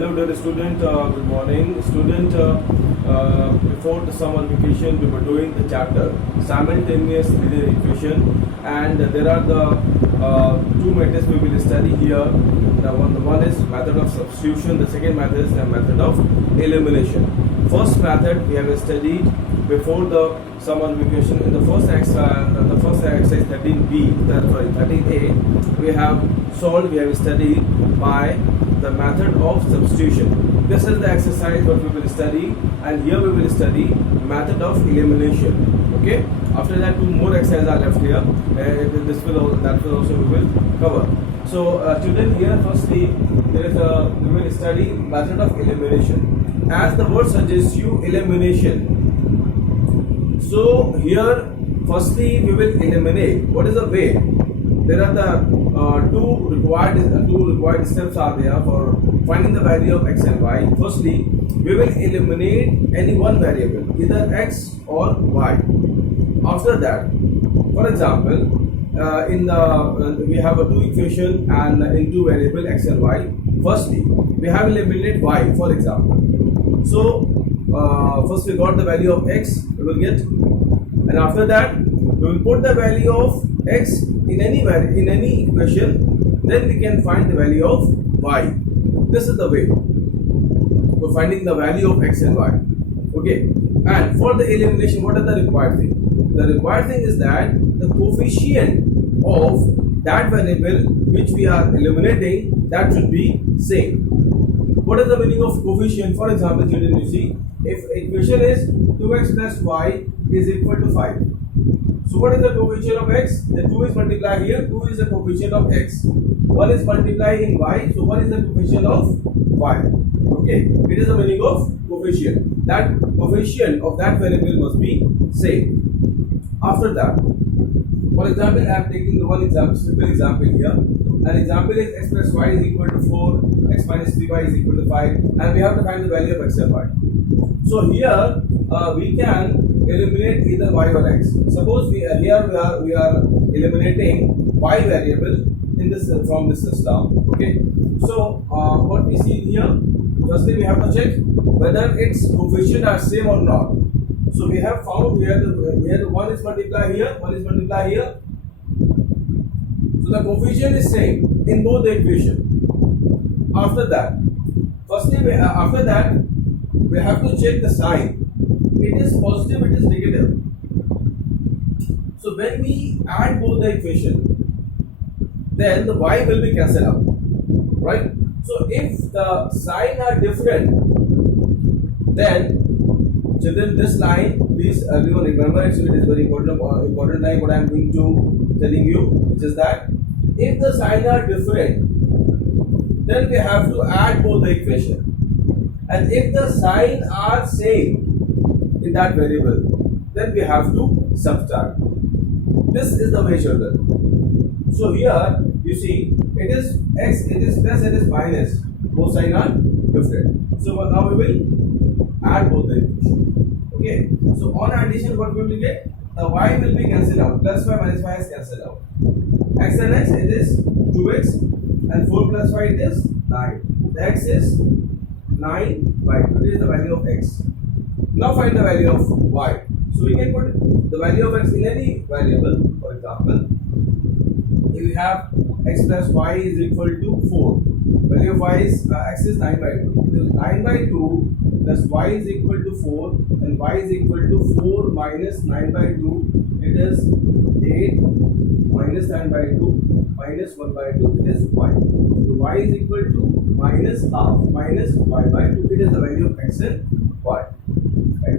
Hello dear student, good morning. Student, before the summer vacation we were doing the chapter Simultaneous linear equation, and there are the two methods we will study here. The one is method of substitution, the second method is the method of elimination. First method we have studied before the summer vacation. In the first exercise 13b, 13a, we have studied by the method of substitution. This is the exercise what we will study, and here we will study method of elimination. Okay, after that two more exercises are left here. That will also we will cover. So student, here firstly we will study method of elimination. As the word suggests you, elimination. So here firstly we will eliminate. What is the way? There are the two required steps are there for finding the value of x and y. Firstly, we will eliminate any one variable, either x or y. After that, for example, we have a two equation and in two variable x and y. Firstly, we have eliminated y, for example. So first we got the value of x, we will get, and after that we will put the value of x in any equation, then we can find the value of y. This is the way for finding the value of x and y. Okay, and for the elimination, what are the required thing? The required thing is that the coefficient of that variable which we are eliminating, that should be same. What is the meaning of coefficient? For example, children, you see, if equation is 2x plus y is equal to 5. So what is the coefficient of x? The 2 is multiplied here, 2 is the coefficient of x. 1 is multiplied in y, so 1 is the coefficient of y. Okay, it is the meaning of coefficient. That coefficient of that variable must be same. After that, for example, I am taking the one example, simple example here. An example is x plus y is equal to 4, x minus 3y is equal to 5, and we have to find the value of x and y. So here we can eliminate either y or x. Suppose we are eliminating y variable in this from this system. Okay. So what we see here, firstly we have to check whether its coefficient are same or not. So we have found here the one is multiplied here, one is multiplied here. So the coefficient is same in both the equation. After that, after that we have to check the sign. It is positive, it is negative. So when we add both the equation, then the y will be cancelled out, right? So if the sign are different, then children, this line, please everyone remember, it is very important line what I am going to telling you, which is that if the sign are different, then we have to add both the equation, and if the sign are same in that variable, then we have to subtract. This is the way, children. So here you see, it is x, it is plus, it is minus. Both signs are different. So now we will add both the equation. Okay. So on addition, what we will get? The y will be cancelled out. Plus y minus y is cancelled out. X and x, it is 2x, and 4 plus y it is 9. The x is 9 by 2. It is the value of x. Now find the value of y. So we can put the value of x in any variable. For example, if we have x plus y is equal to 4, value of y is x is 9 by 2. So 9 by 2 plus y is equal to 4, and y is equal to 4 minus 9 by 2. It is 8 minus 9 by 2 minus 1 by 2. It is y. So y is equal to minus half minus y by 2. It is the value of x and y.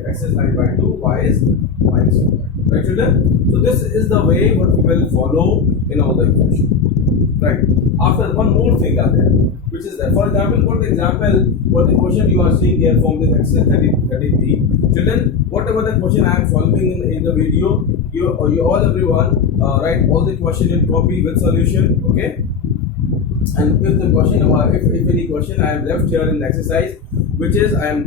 X is 9 by 2, y is minus 1 by 2. Right, children? So this is the way what we will follow in all the equation. Right. After, one more thing are there, which is that, for example, what the question you are seeing here from this exercise 33. Children, whatever the question I am solving in the video, you all everyone write all the question in copy with solution. Okay. And if the question, if any question I am left here in the exercise, which is I am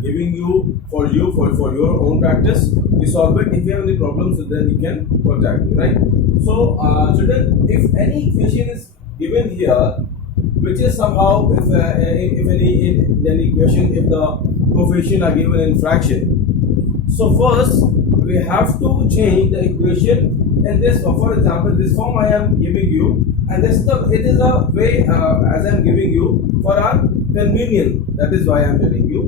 giving you for your own practice, you solve it. If you have any problems, then you can contact me, right? So children, if any equation is given here, which is somehow if any in any equation if the coefficient are given in fraction. So first we have to change the equation in this form. For example, this form I am giving you, and it is a way as I am giving you for our convenience. That is why I am telling you.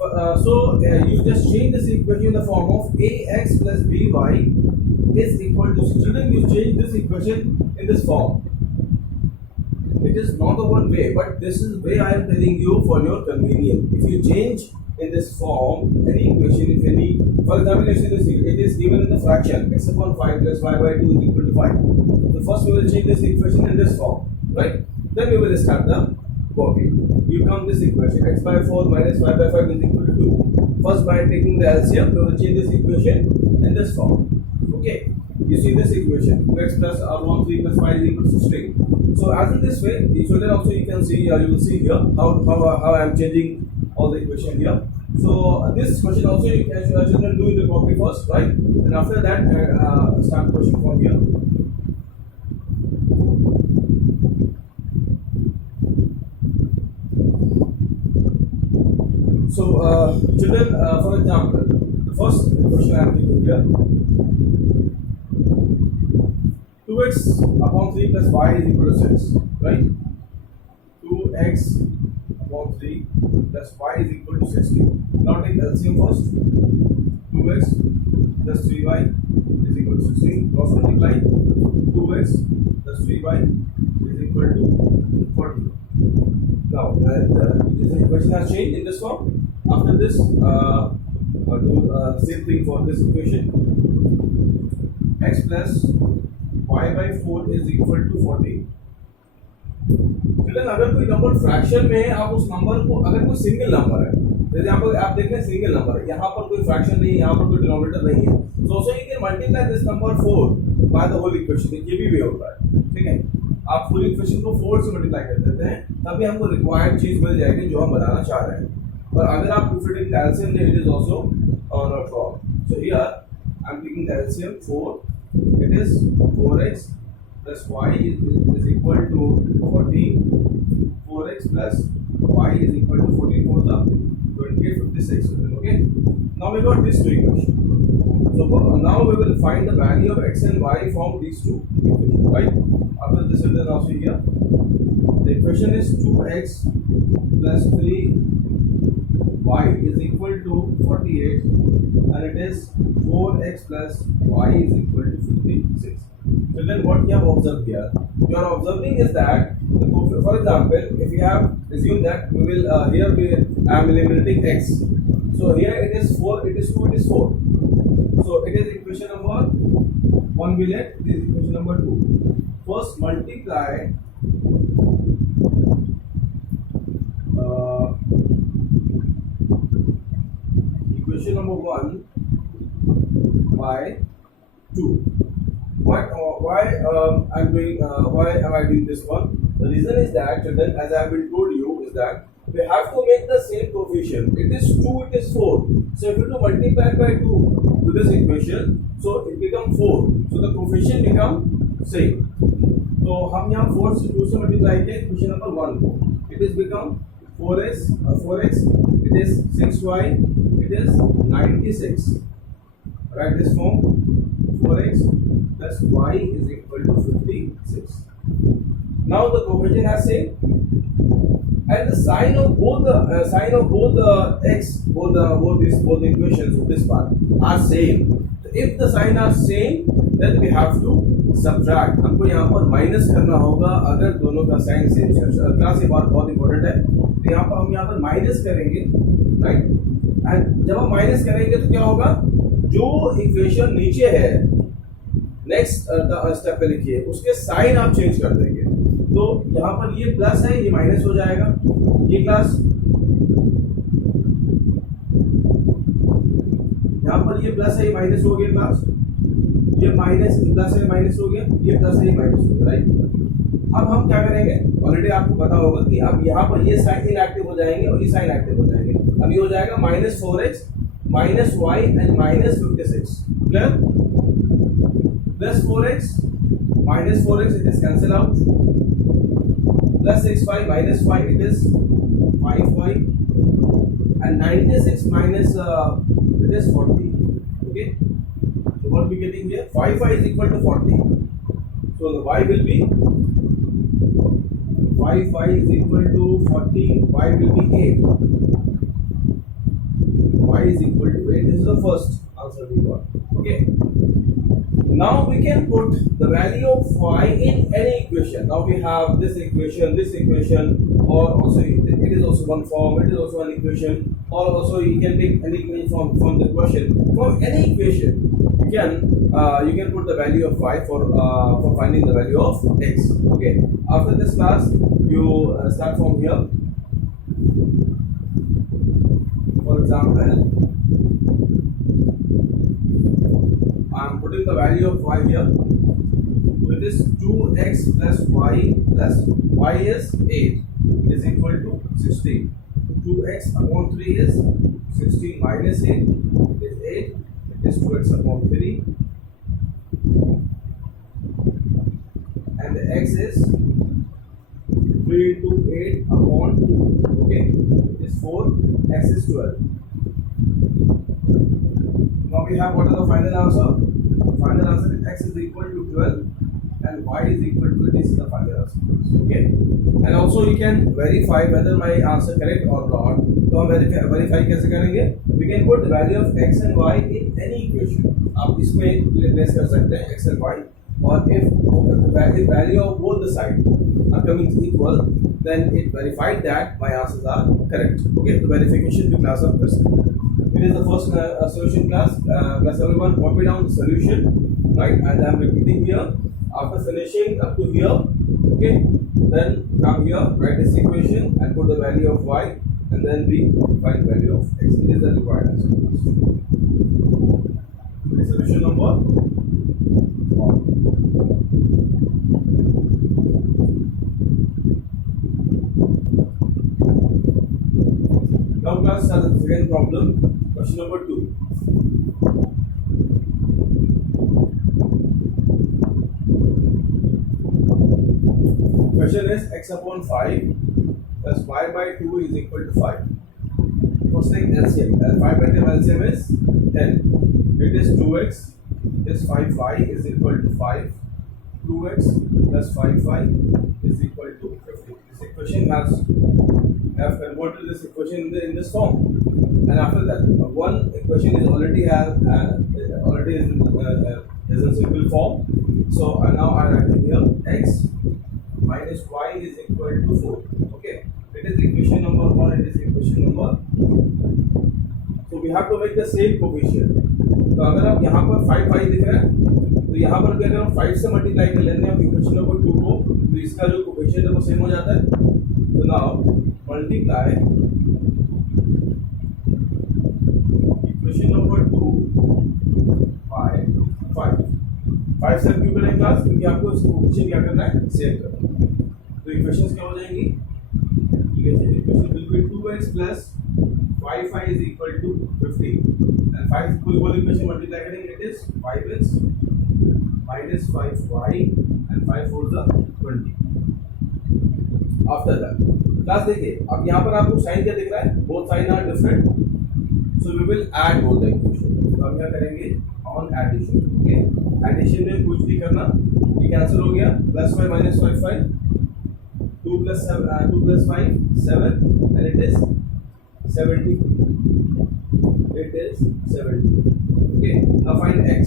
You just change this equation in the form of ax plus by is equal to. Children, you change this equation in this form. It is not the one way, but this is way I am telling you for your convenience. If you change in this form any equation, if any, for example, let's say this, it is given in the fraction x upon 5 plus y by 2 is equal to 5. So first we will change this equation in this form, right? Then we will start the working. You come this equation x by 4 minus y by 5 is equal to 2. First, by taking the LCM, we will change this equation in this form. Okay, you see this equation 2x plus r1 3 plus 5 is equal to 16. So as in this way, then also you can see, you will see here how I am changing all the equation here. So this question also you can do in the copy first, right? And after that, start the question from here. So children, for example, the first question I am giving here. 2x upon 3 plus y is equal to 6, right? 2x upon 3 plus y is equal to 16. Now take LCM first. 2x plus 3y is equal to 16. Cross multiply. 2x plus 3y is equal to 40. Now this equation has changed in this form. After this, do same thing for this equation. X plus y by 4 is equal to 40. लेकिन अगर कोई number fraction में है, आप उस number को, अगर कोई सिंगल नंबर है, जैसे यहाँ पर आप देख रहे हैं सिंगल नंबर है, यहाँ पर कोई फ्रैक्शन नहीं है, यहाँ पर कोई डिनोमिनेटर नहीं है, तो also you can multiply this number 4 by the whole equation. ये भी वे होता है, ठीक है? आप फुल इक्वेशन को 4 से मल्टीप्लाई कर देते हैं, तभी हमको रिक्वायर्ड चीज मिल जाएगी जो हम बनाना चाह रहे हैं. और अगर आप if you take the LCM, then it is also not wrong. So here I am taking the LCM 4. It is 4x plus y is equal to 14. 4x plus y is equal to 14 for the 28, 56. Okay. Now we got these two equations. So now we will find the value of x and y from these two equations, right? After this, and then also here, the equation is 2x plus 3y is equal to 48, and it is 4x plus y is equal to 56. So then what we have observed here, you are observing is that, for example, if you have assumed that we will here I am eliminating x. So here it is 4, it is 2, it is 4. So it is equation number 1 million, it is equation number 2. First multiply equation number 1 by 2. Why am I doing this one? The reason is that, children, as I have been told you, is that we have to make the same coefficient. It is 2, it is 4. So if you do multiply by 2 to this equation, so it becomes 4. So the coefficient become same. So हम यहाँ 4 से 2 से multiply किया equation number 1 को. It is become 4x. It is 6y. It is 96. Write this form. 4x plus y is equal to 56. Now the coefficient has same, and the sign of both the x, both the equations of this part are same. So if the sign are same, then we have to subtract. हमको यहाँ पर minus करना होगा अगर दोनों का sign same है. Class ये बात बहुत इंपॉर्टेंट है. तो यहाँ पर हम यहाँ पर माइनस करेंगे, राइट? एंड जब हम माइनस करेंगे तो क्या होगा, जो इक्वेशन नीचे है नेक्स्ट स्टेप पे लिखिए, उसके साइन आप चेंज कर देंगे. तो यहाँ पर ये प्लस है, ये माइनस हो जाएगा. ये क्लास यहाँ पर ये प्लस है, ये माइनस हो गया. क्लास ये माइनस प्लस है, माइनस हो गया. ये प्लस है, ये माइनस हो गया, राइट? अब हम क्या करेंगे, ऑलरेडी आपको पता होगा कि अब यहाँ पर ये साइन इनएक्टिव हो जाएंगे और ये साइन एक्टिव हो जाएंगे. अब ये हो जाएगा -4x minus y and minus 56. Clear? Plus 4x minus 4x, it is cancel out. plus 6y minus 5, it is 5y, and 96 minus it is 40. Okay, so what we getting here? 5y is equal to 40. So the y will be 5y is equal to 40. Y will be 8. Y is equal to 8. This is the first answer we got. Okay. Now we can put the value of y in any equation. Now we have this equation, or also it is also one form, it is also an equation, or also you can take any equation from the question. From any equation, you can put the value of y for finding the value of x. Okay. After this class, you start from here. For example, I am putting the value of y here. It is 2x plus y is 8 is equal to 16. 2x upon 3 is 16 minus 8 is 8. It is 2x upon 3. And the x is 3 into 8 upon 2. Okay, it is 4. X is 12. Now we have what is the final answer? The final answer is x is equal to 12 and y is equal to, this is the final answer. Okay, and also you can verify whether my answer correct or not. तो हम verify कैसे करेंगे? We can put the value of x and y in any equation. आप इसमें replace कर सकते हैं x and y, or if the value of both the sides are coming equal, then it verified that my answers are correct. Okay, the verification भी class of person. It is the first solution class. Class everyone, copy down the solution, right? And I am repeating here. After finishing up to here, okay, then come here, write this equation and put the value of y, and then we find value of x. It is the required answer. Solution number 1. Now class has the second problem. Question number 2. Question is x upon 5 plus y by 2 is equal to 5. First thing LCM. 5 by 10 LCM is 10. It is 2x is 5y is equal to 5. 2x plus 5y is equal to 50. This equation has converted this equation in this form. And after that, one equation is already is in simple form. So now I write here x minus y is equal to 4. Okay, it is equation number 1. It is equation number 2. So we have to make the same coefficient. तो अगर आप यहाँ पर 5 दिख रहा है, तो यहाँ पर अगर हम 5 से मल्टीप्लाई कर लेते हैं इक्वेशन नंबर 2 को, तो इसका जो कोफिशिएंट है वो सेम हो जाता है. तो now multiply equation number 2 by 5. 5 से क्यों करें क्लास? क्योंकि आपको इसको कोफिशिएंट क्या करना है, सेव करना है. तो इक्वेशंस क्या हो जाएंगी? Equation will be 2x plus 5y is equal to 50, and 5 full equation multiply करेंगे, it is 5x minus 5y and 5 4 the 20. After that class देखिए, अब यहाँ पर आपको साइन क्या दिख रहा है? Both sign are different, so we will add both the equation. तो हम क्या करेंगे? On addition. Okay, addition में कुछ भी करना, ये कैंसिल हो गया. plus 5 minus 5 2 plus 5 7, and it is 70. It is 70. Okay, now find x.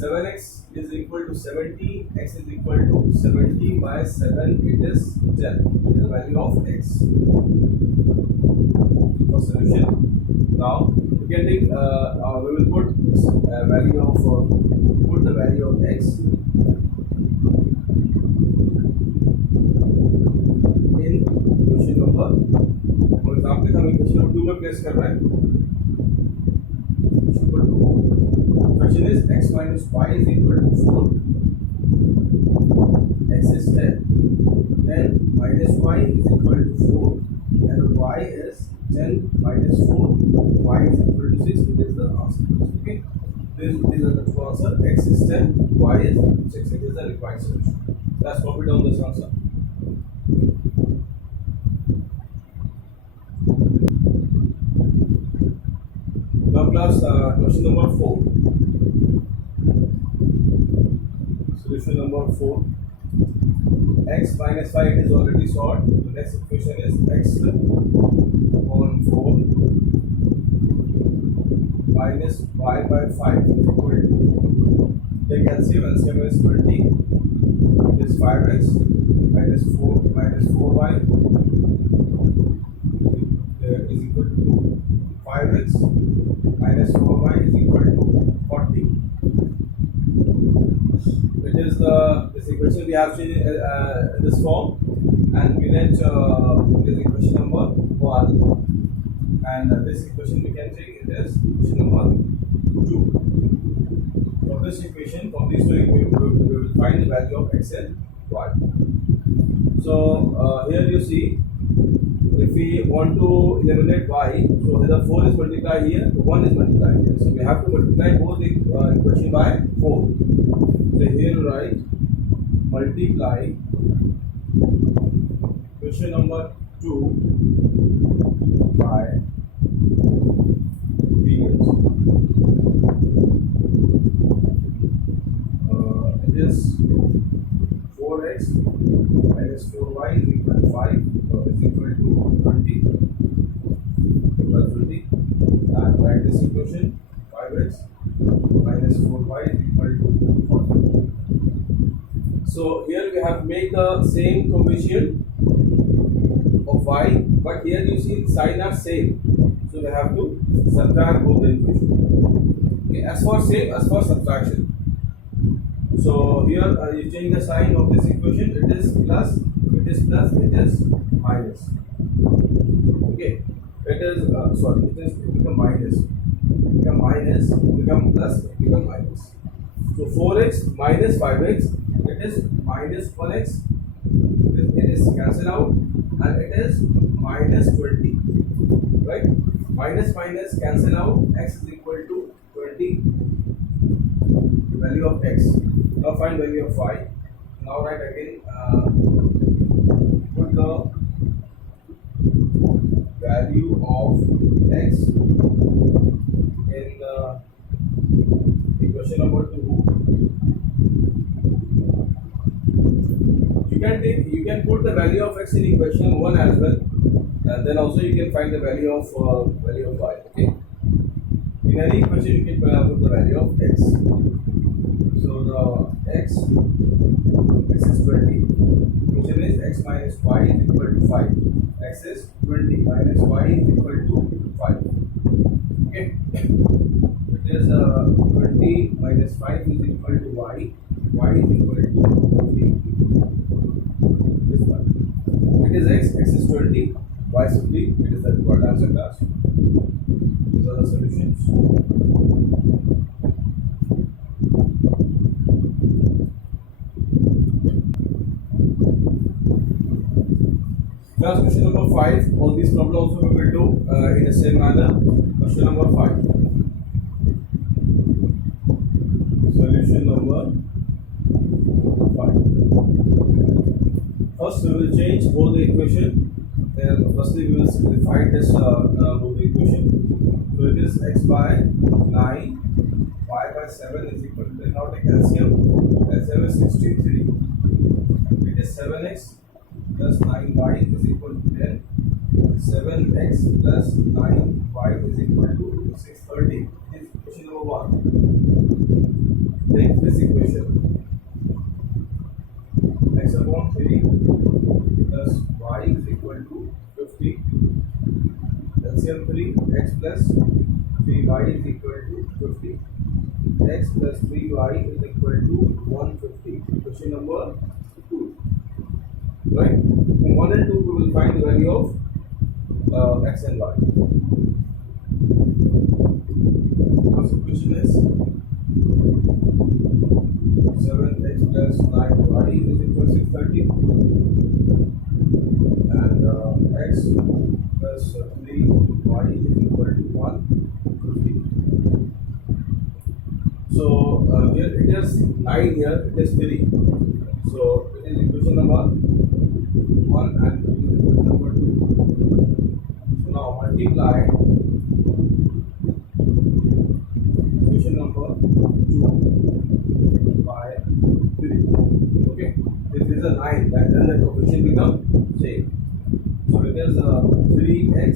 Seven x is equal to 70. X is equal to 70 by 7. It is 10. The value of x. For solution. Now we can take. We will put this value of put the value of x in equation number. For example, हम equation number 2 में place कर रहे हैं. Question is x minus y is equal to 4. X is 10. Then minus y is equal to 4, and y is 10 minus 4. Y is equal to 6. It is the answer. Okay. These are the two answers. X is 10, Y is 6. It is the required solution. Let's copy down this answer. Now class, question number 4. Solution number 4. X minus 5 is already solved. The next equation is x upon 4 minus y by 5 is equal to, take LCM, LCM is 20, it is 5x minus 4y is equal to 5x minus 4y is equal to 40. It is this equation we have seen in this form, and we let this equation number 1, and this equation we can take it as equation number 2. From this equation, from these two, we will find the value of x and y. So here you see, if we want to eliminate y, so the 4 is multiplied here, 1 is multiplied here. So we have to multiply both the equation by 4. So here write multiply equation number 2 by period. It is 4x minus 4y is equal to 5, is equal to 20 plus 20, and write this equation 5x minus 4y is equal to 40. So here we have made the same coefficient of y, but here you see sign are same, so we have to subtract both the equation. Okay, as for same, as for subtraction. So here you change the sign of this equation. It is plus, it is plus, it is minus. Okay, it is sorry, it become minus, become minus, become plus, become minus. So 4x minus 5x, it is minus 1x. It is cancelled out, and it is minus 20. Right? Minus minus cancel out. X is equal to 20. Value of x. Now find value of y. Now write again. Put the value of x in the equation number 2. You can put the value of x in equation 1 as well, and then also you can find the value of y. Okay. In any equation you can put the value of x. So the x is 20. Equation is x minus y is equal to 5. X is 20 minus y is equal to 5. Okay. It is 20 minus 5 is equal to y. Y is equal to 50. This one. It is x. X is 20. Y is 50. It is the required answer, class. These are the solutions. Class, question number 5. All these problems also we will do in the same manner. Question number 5. Solution number 5. First, we will change both the equation. Then, firstly, we will simplify this both the equation. So it is x by 9, y by 7 is equal to, now take LCM. LCM is 63. It is 7x plus 9y is equal to 10. 7x plus 9y is equal to 630. This is equation number 1. Take this equation. X upon 3 plus y is equal to 50. LCM 3, x plus 3y is equal to 50. X plus 3y is equal to 150. Question number 2. Right? From 1 and 2 we will find the value of x and y. First question is 7x plus 9y is equal to 630, and x plus 3y is equal to 150. So here it is 9, here it is 3. So it is equation number 1 and equation number 2. So now multiply equation number 2 by 3. Okay, if it is a 9, then the coefficient become same. So it is 3x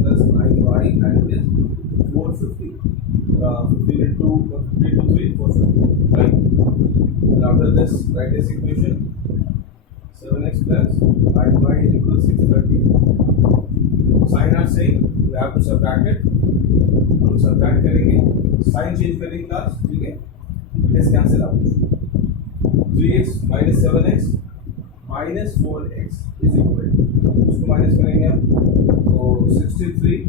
plus 9y and it is 450. 15 into 3, 450, right? And after this, write this equation: 7x plus 5y is equal to 630. Sign are same, we have to subtract it. हम subtract करेंगे, sign change करेंगे class, ठीक है? It is cancel out. 3x minus 7x minus 4x is equal to, उसको minus करेंगे हम, तो 63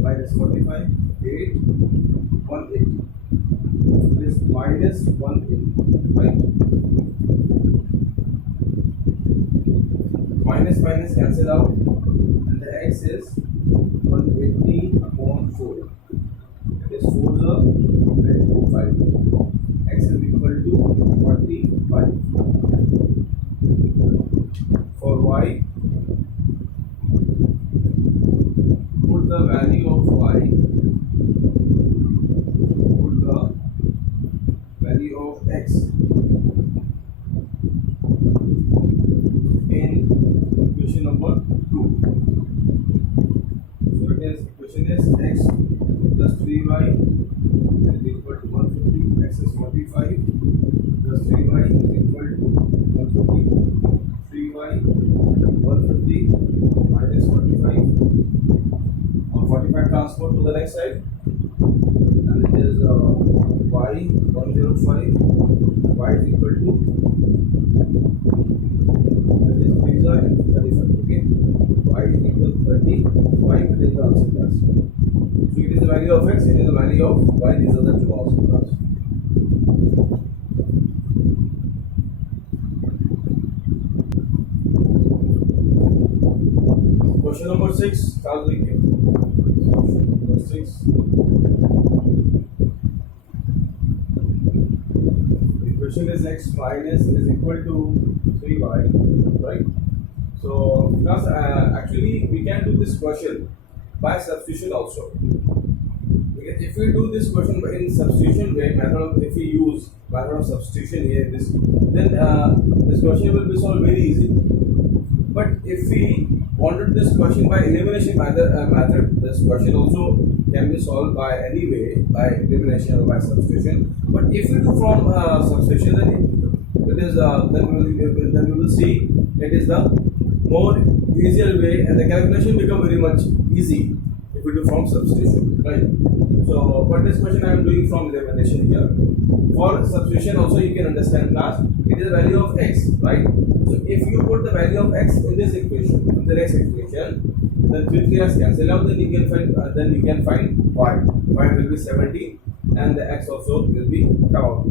minus 45, 8, 180. It is minus 180, right? Minus minus cancel out, and the x is 180 upon 4. It is 4 to 5. X is equal to 45. For y, put the value of y, put the value of x in equation number 2. So it is equation is x plus 3y is equal to 150. X is 45 plus 3y is equal to 150. 3y 150 minus 45. 45 transfer to the next side, and it is y 105. Y is equal to, it is 3 and 35. Okay, y is equal to 35. It is the answer class. So it is the value of x, it is the value of y. These are the two answer class. Question number 6. Start with you. Number 6. The question is x minus is equal to 3y, right? So because actually we can do this question by substitution also. Because if we do this question in substitution way, if we use method of substitution here, then this question will be solved very easy. But if we wanted this question by elimination method, this question also can be solved by any way, by elimination or by substitution. But if we do from substitution, then it is then we will see it is the more easier way, and the calculation become very much easy if we do from substitution, right? So, but this question I am doing from elimination here. For substitution also you can understand class. It is the value of x, right? So if you put the value of x in this equation, in the next equation, then 3 3's cancel out. Then you can find y. Y will be 70, and the x also will be come out.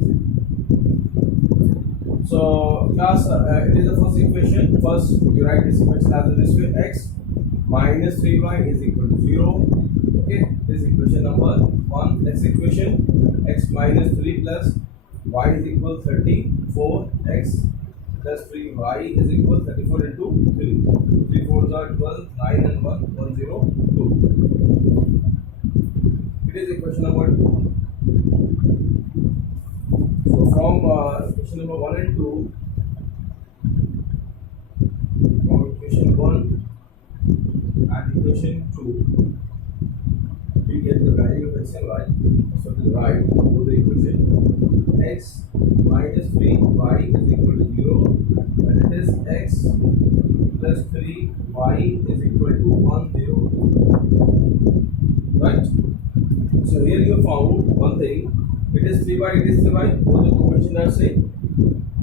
So class, it is the first equation. First you write this equation as in this way: x minus 3y is equal to 0. Okay, this is equation number 1. Next equation: x minus 3 plus y is equal 34. X plus 3y is equal 34 into 3. 3 4s are 12, 9 and 1, 102. It is equation number 2. So from equation number 1 and 2, from equation 1 and equation 2, we get the value of x and y. So to the right, go the equation: x minus 3y is equal to 0, and it is x plus 3y is equal to 102. Right? So here you found one thing. It is 3y, it is 3y, both the equations are same.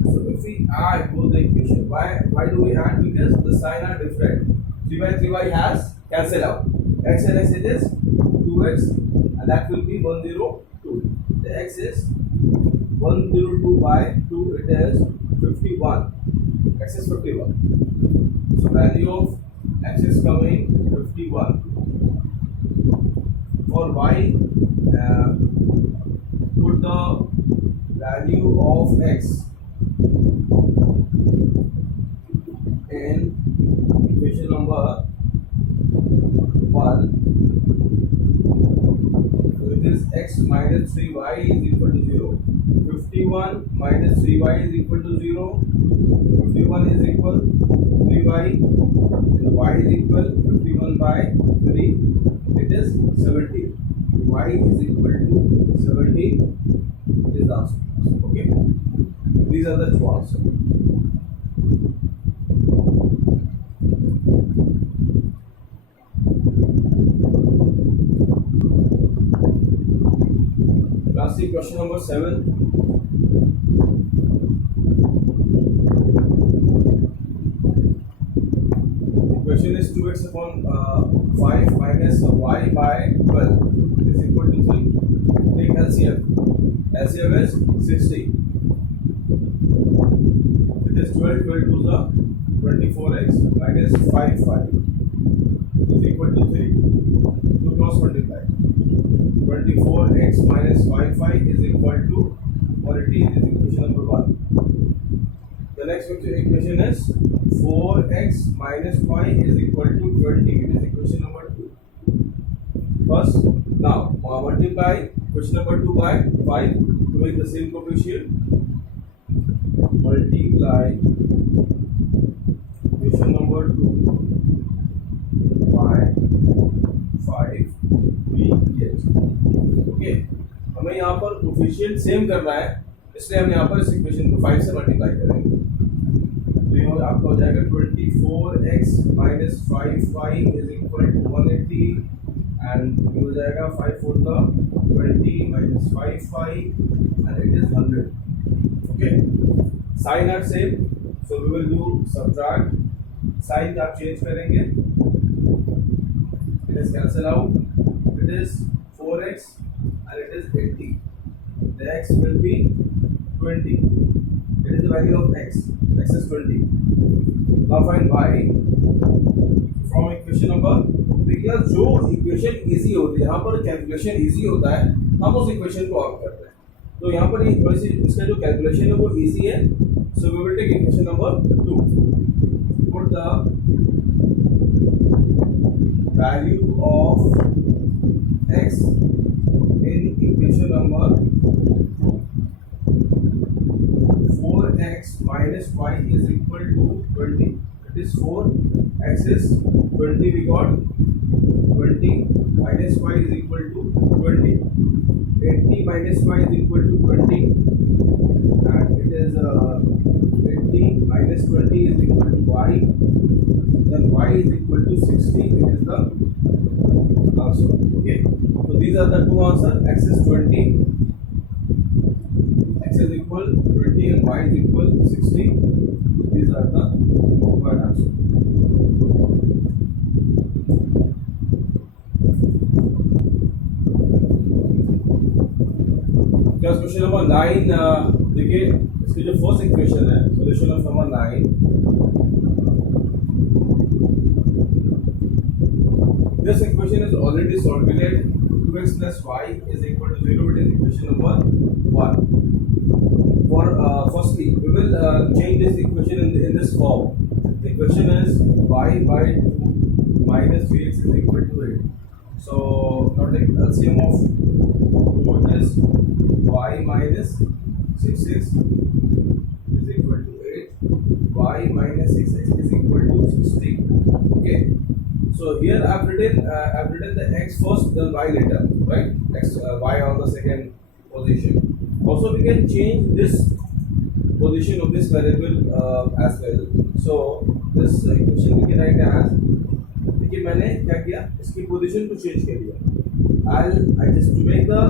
So if we add both the equations, why do we add? Because the sign are different. 3y has cancel out. X and x it is 2x, and that will be 102. The x is 102 by 2, it is 51. X is 51. So value of x is coming 51. For y, put put the value of x in equation number 1, so it is x minus 3y is equal to 0. 51 minus 3y is equal to 0. 51 is equal 3y, and y is equal 51 by 3, it is 17. Y is equal to 17 is the answer. Okay, these are the two answers. Lastly, question number 7. The question is 2x upon 5 minus y by 12 is equal to 3. Take LCM. LCM is 60. It is 12 to the 24x minus 5 is equal to 3. To cross multiply. 24x minus 5 is equal to 40 is equation number 1. The next equation is 4x minus y is equal to 20. It is equation number 2. First, now multiply question number 2 by 5 to make the same coefficient. Multiply equation number 2 by 5 we get. Okay, हमें यहाँ पर coefficient same करना है, इसलिए हम यहाँ पर इस इक्वेशन को 5 से मल्टीप्लाई करेंगे। तो ये आपका हो जाएगा 24x minus 5y is equal to 180 and ये हो जाएगा 5 4 20 minus 5y and it is 100. Okay, sign are same, so we will do subtract. Sign आप चेंज करेंगे, it is cancel out. It is 4x and it is 80. The x will be 20. It is the value of x. X is 20. Now find y from equation number. देखिए जो equation easy होती है, यहाँ पर calculation easy होता है, हम उस इक्वेशन को ऑल्व करते हैं। तो यहाँ पर वैसे इसका जो कैलकुलेशन है वो इजी है, so we will take equation number 2. Put the value of x in equation number 4x minus y is equal to 20. It is 4, x is 20, we got 20 minus y is equal to 20. 80 minus y is equal to 20 and it is 80 minus 20 is equal to y, then y is equal to 60. It is the answer. Okay, so these are the two answers. X is 20, x is equal 20 and y is equal 60. These are the right answer. Question number 9 देखिए, इसकी जो first equation है, solution of number 9. This equation is already solved. 2x plus y is equal to 0. It is equation number 1. For firstly, we will change this equation in this form. The equation is y by 2 minus 3x is equal to 8. So now take LCM of 2, it is y minus 6x is equal to 8. Y minus 6x is equal to 60. Okay. So here I have written the x first, then y later, right? X y on the second position. Also we can change this position of this variable as well. So this equation we can write as, देखिए मैंने क्या किया, इसकी position को change कर दिया. I just to make the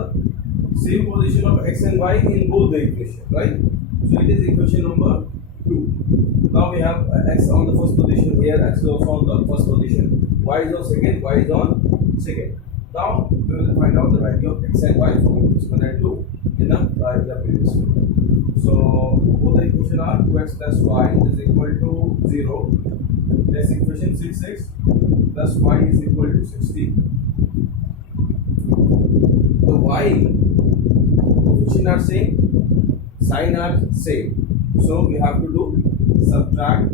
same position of x and y in both the equation, right? So it is equation number 2. Now we have x on the first position here, x is also on the first position, y is on second, y is on second. Now we will find out the value of x and y from equation 2 in the previous one. So both the equation are 2x plus y is equal to 0. This equation 6x plus y is equal to 60. The y coefficient are same, sign are same. So we have to do subtract.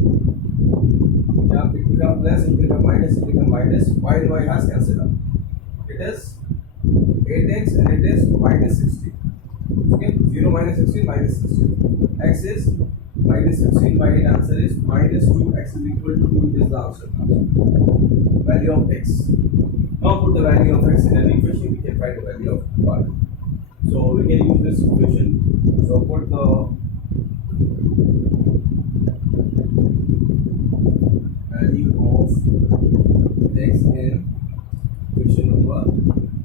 Yeah, it become plus, it become minus, it become minus. Y and y has cancelled out. It is 8x and it is minus 16. Okay, 0 minus 16 minus 16. X is minus 16. My answer is minus 2x is equal to 2. It is the answer. Value of x. Now put the value of x in an equation. We can find the value of y. So we can use this equation. So put the value of x in equation number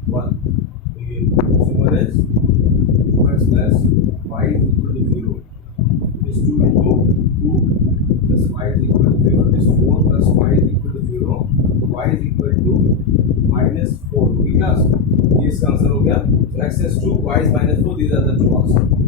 1. Equation 1 is 2x plus y is equal to 0. This 2 into 2 plus y is equal to 0. This 4 plus y is equal to 0. Y is equal to minus 4. Okay, class? This answer हो गया. So x is 2, y is minus 4. These are the two answers.